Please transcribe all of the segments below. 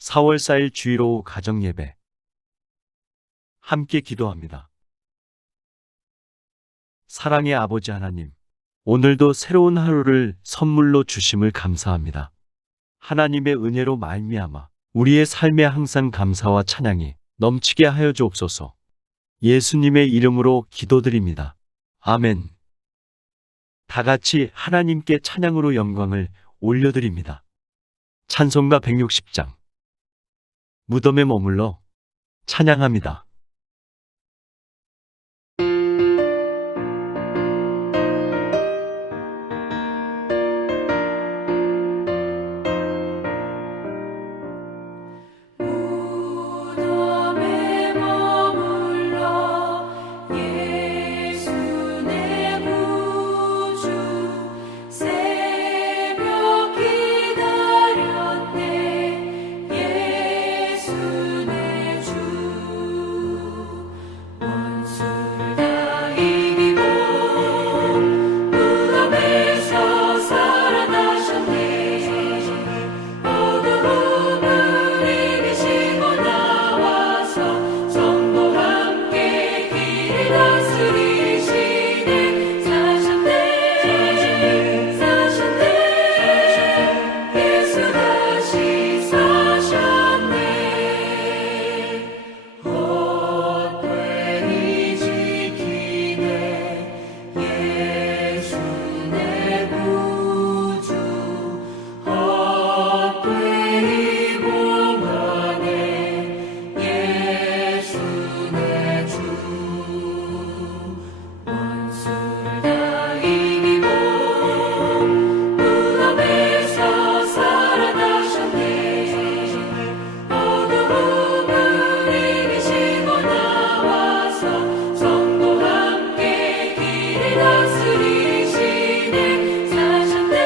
4월 4일 주일 오후 가정예배 함께 기도합니다. 사랑의 아버지 하나님, 오늘도 새로운 하루를 선물로 주심을 감사합니다. 하나님의 은혜로 말미암아 우리의 삶에 항상 감사와 찬양이 넘치게 하여 주옵소서. 예수님의 이름으로 기도드립니다. 아멘. 다 같이 하나님께 찬양으로 영광을 올려드립니다. 찬송가 160장. 무덤에 머물러 찬양합니다. 무덤에 머물러 예수 내 구주 새벽 기다렸네 예수 내 주 원수를 다 이기고 무덤에서 살아나셨네 어두움을 이기시고 나와서 성도 함께 길을 다스리시네 사셨네 사셨네 예수 다시 사셨네 헛되이 지키네 예수 내 구주 헛되이 봉하네 예수 내 주 원수를 다 이기고 무덤에서 살아나셨네 어두움을 이기시고 나와서 성도 함께 길을 다스리시네 사셨네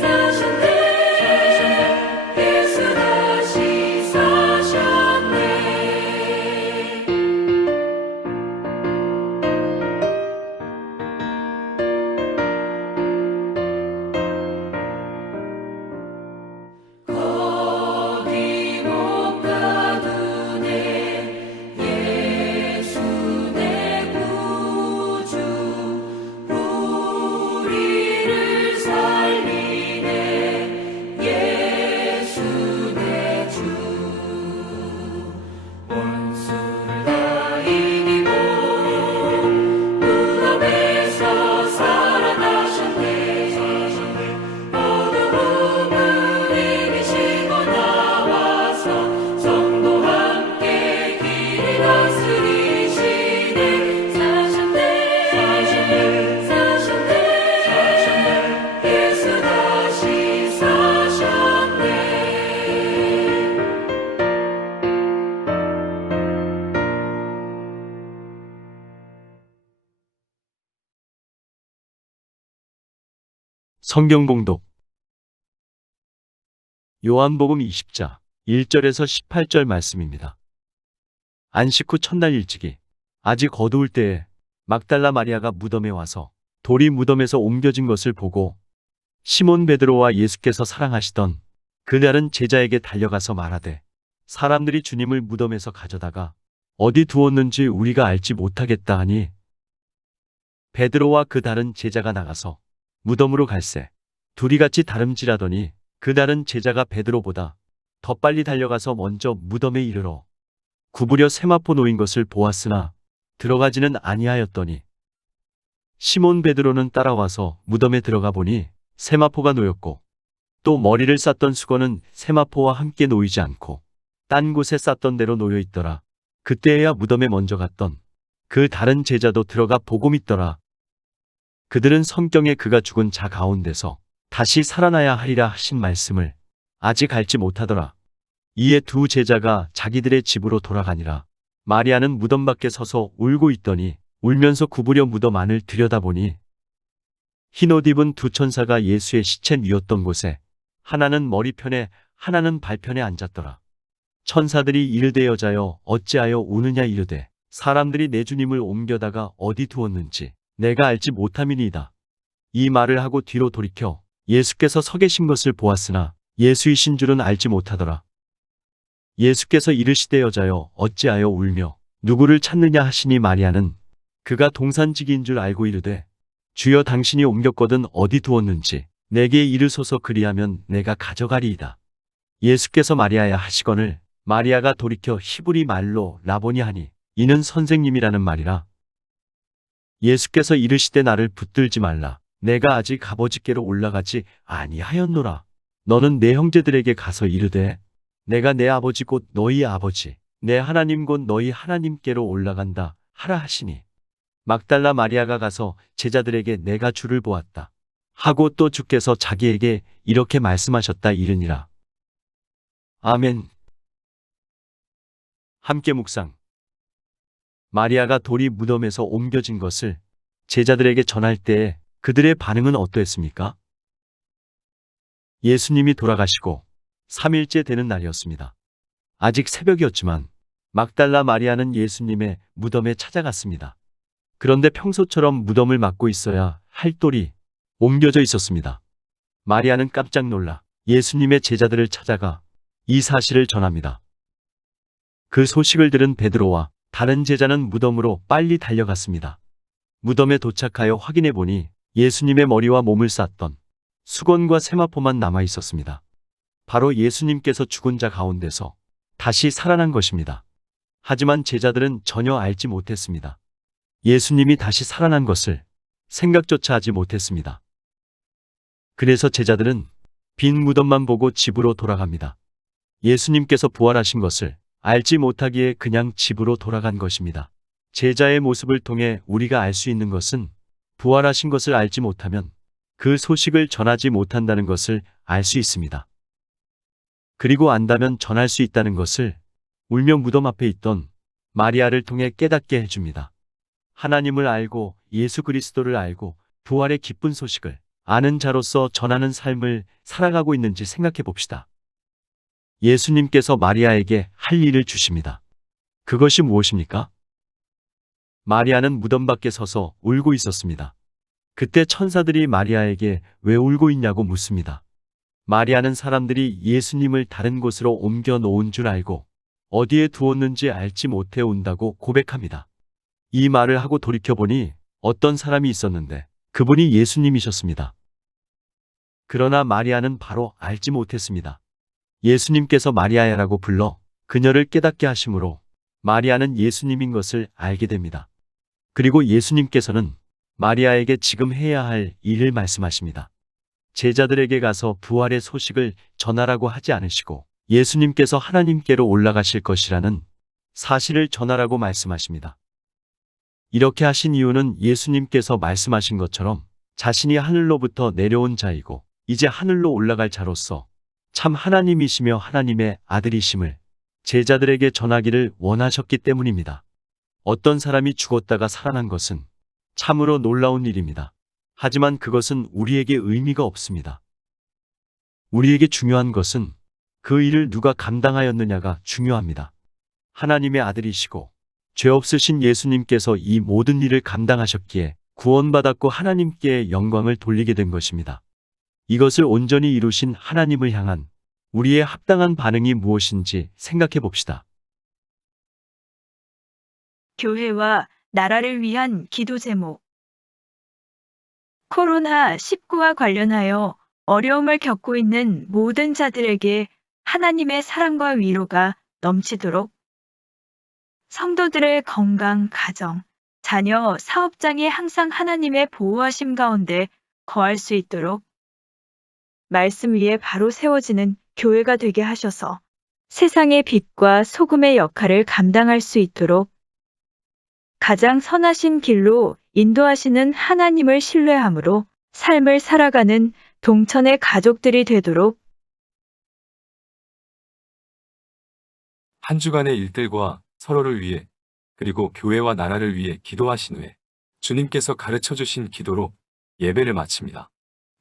사셨네 예수 다시 사셨네 거기 못 가두네 예수 내 구주 우리를 살리네 예수 내 주 원수를 다 이기고 무덤에서 살아나셨네 어두움을 이기시고 나와서 성도 함께 길을 다스리시네 사셨네 사셨네 예수 다시 사셨네 성경 봉독. 요한복음 20장 1절에서 18절 말씀입니다. 안식 후 첫날 일찍이 아직 어두울 때에 막달라 마리아가 무덤에 와서 돌이 무덤에서 옮겨진 것을 보고 시몬 베드로와 예수께서 사랑하시던 그 다른 제자에게 달려가서 말하되 사람들이 주님을 무덤에서 가져다가 어디 두었는지 우리가 알지 못하겠다 하니 베드로와 그 다른 제자가 나가서 무덤으로 갈새 둘이 같이 다름질하더니 그 다른 제자가 베드로보다 더 빨리 달려가서 먼저 무덤에 이르러 구부려 세마포 놓인 것을 보았으나 들어가지는 아니하였더니 시몬 베드로는 따라와서 무덤에 들어가 보니 세마포가 놓였고 또 머리를 쌌던 수건은 세마포와 함께 놓이지 않고 딴 곳에 쌌던 대로 놓여 있더라. 그때에야 무덤에 먼저 갔던 그 다른 제자도 들어가 보고 믿더라. 그들은 성경에 그가 죽은 자 가운데서 다시 살아나야 하리라 하신 말씀을 아직 알지 못하더라. 이에 두 제자가 자기들의 집으로 돌아가니라. 마리아는 무덤 밖에 서서 울고 있더니 울면서 구부려 무덤 안을 들여다보니 흰옷 입은 두 천사가 예수의 시체 뉘었던 곳에 하나는 머리편에 하나는 발편에 앉았더라. 천사들이 이르되 여자여 어찌하여 우느냐 이르되 사람들이 내 주님을 옮겨다가 어디 두었는지 내가 알지 못함이니이다. 이 말을 하고 뒤로 돌이켜 예수께서 서 계신 것을 보았으나 예수이신 줄은 알지 못하더라. 예수께서 이르시되 여자여 어찌하여 울며 누구를 찾느냐 하시니 마리아는 그가 동산지기인 줄 알고 이르되 주여 당신이 옮겼거든 어디 두었는지 내게 이르소서 그리하면 내가 가져가리이다. 예수께서 마리아야 하시거늘 마리아가 돌이켜 히브리 말로 라보니 하니 이는 선생님이라는 말이라. 예수께서 이르시되 나를 붙들지 말라. 내가 아직 아버지께로 올라가지 아니하였노라. 너는 내 형제들에게 가서 이르되 내가 내 아버지 곧 너희 아버지 내 하나님 곧 너희 하나님께로 올라간다 하라 하시니 막달라 마리아가 가서 제자들에게 내가 주를 보았다 하고 또 주께서 자기에게 이렇게 말씀하셨다 이르니라. 아멘. 함께 묵상. 마리아가 돌이 무덤에서 옮겨진 것을 제자들에게 전할 때에 그들의 반응은 어떠했습니까? 예수님이 돌아가시고 3일째 되는 날이었습니다. 아직 새벽이었지만 막달라 마리아는 예수님의 무덤에 찾아갔습니다. 그런데 평소처럼 무덤을 막고 있어야 할 돌이 옮겨져 있었습니다. 마리아는 깜짝 놀라 예수님의 제자들을 찾아가 이 사실을 전합니다. 그 소식을 들은 베드로와 다른 제자는 무덤으로 빨리 달려갔습니다. 무덤에 도착하여 확인해 보니 예수님의 머리와 몸을 쌌던 수건과 세마포만 남아 있었습니다. 바로 예수님께서 죽은 자 가운데서 다시 살아난 것입니다. 하지만 제자들은 전혀 알지 못했습니다. 예수님이 다시 살아난 것을 생각조차 하지 못했습니다. 그래서 제자들은 빈 무덤만 보고 집으로 돌아갑니다. 예수님께서 부활하신 것을 알지 못하기에 그냥 집으로 돌아간 것입니다. 제자의 모습을 통해 우리가 알 수 있는 것은 부활하신 것을 알지 못하면 그 소식을 전하지 못한다는 것을 알 수 있습니다. 그리고 안다면 전할 수 있다는 것을 울며 무덤 앞에 있던 마리아를 통해 깨닫게 해줍니다. 하나님을 알고 예수 그리스도를 알고 부활의 기쁜 소식을 아는 자로서 전하는 삶을 살아가고 있는지 생각해 봅시다. 예수님께서 마리아에게 할 일을 주십니다. 그것이 무엇입니까? 마리아는 무덤 밖에 서서 울고 있었습니다. 그때 천사들이 마리아에게 왜 울고 있냐고 묻습니다. 마리아는 사람들이 예수님을 다른 곳으로 옮겨 놓은 줄 알고 어디에 두었는지 알지 못해 운다고 고백합니다. 이 말을 하고 돌이켜보니 어떤 사람이 있었는데 그분이 예수님이셨습니다. 그러나 마리아는 바로 알지 못했습니다. 예수님께서 마리아야라고 불러 그녀를 깨닫게 하심으로 마리아는 예수님인 것을 알게 됩니다. 그리고 예수님께서는 마리아에게 지금 해야 할 일을 말씀하십니다. 제자들에게 가서 부활의 소식을 전하라고 하지 않으시고 예수님께서 하나님께로 올라가실 것이라는 사실을 전하라고 말씀하십니다. 이렇게 하신 이유는 예수님께서 말씀하신 것처럼 자신이 하늘로부터 내려온 자이고 이제 하늘로 올라갈 자로서 참 하나님이시며 하나님의 아들이심을 제자들에게 전하기를 원하셨기 때문입니다. 어떤 사람이 죽었다가 살아난 것은 참으로 놀라운 일입니다. 하지만 그것은 우리에게 의미가 없습니다. 우리에게 중요한 것은 그 일을 누가 감당하였느냐가 중요합니다. 하나님의 아들이시고 죄 없으신 예수님께서 이 모든 일을 감당하셨기에 구원받았고 하나님께 영광을 돌리게 된 것입니다. 이것을 온전히 이루신 하나님을 향한 우리의 합당한 반응이 무엇인지 생각해 봅시다. 교회와 나라를 위한 기도 제목. 코로나19와 관련하여 어려움을 겪고 있는 모든 자들에게 하나님의 사랑과 위로가 넘치도록 성도들의 건강, 가정, 자녀, 사업장이 항상 하나님의 보호하심 가운데 거할 수 있도록 말씀 위에 바로 세워지는 교회가 되게 하셔서 세상의 빛과 소금의 역할을 감당할 수 있도록 가장 선하신 길로 인도하시는 하나님을 신뢰함으로 삶을 살아가는 동천의 가족들이 되도록 한 주간의 일들과 서로를 위해 그리고 교회와 나라를 위해 기도하신 후에 주님께서 가르쳐 주신 기도로 예배를 마칩니다.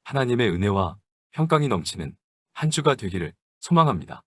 하나님의 은혜와 평강이 넘치는 한 주가 되기를 소망합니다.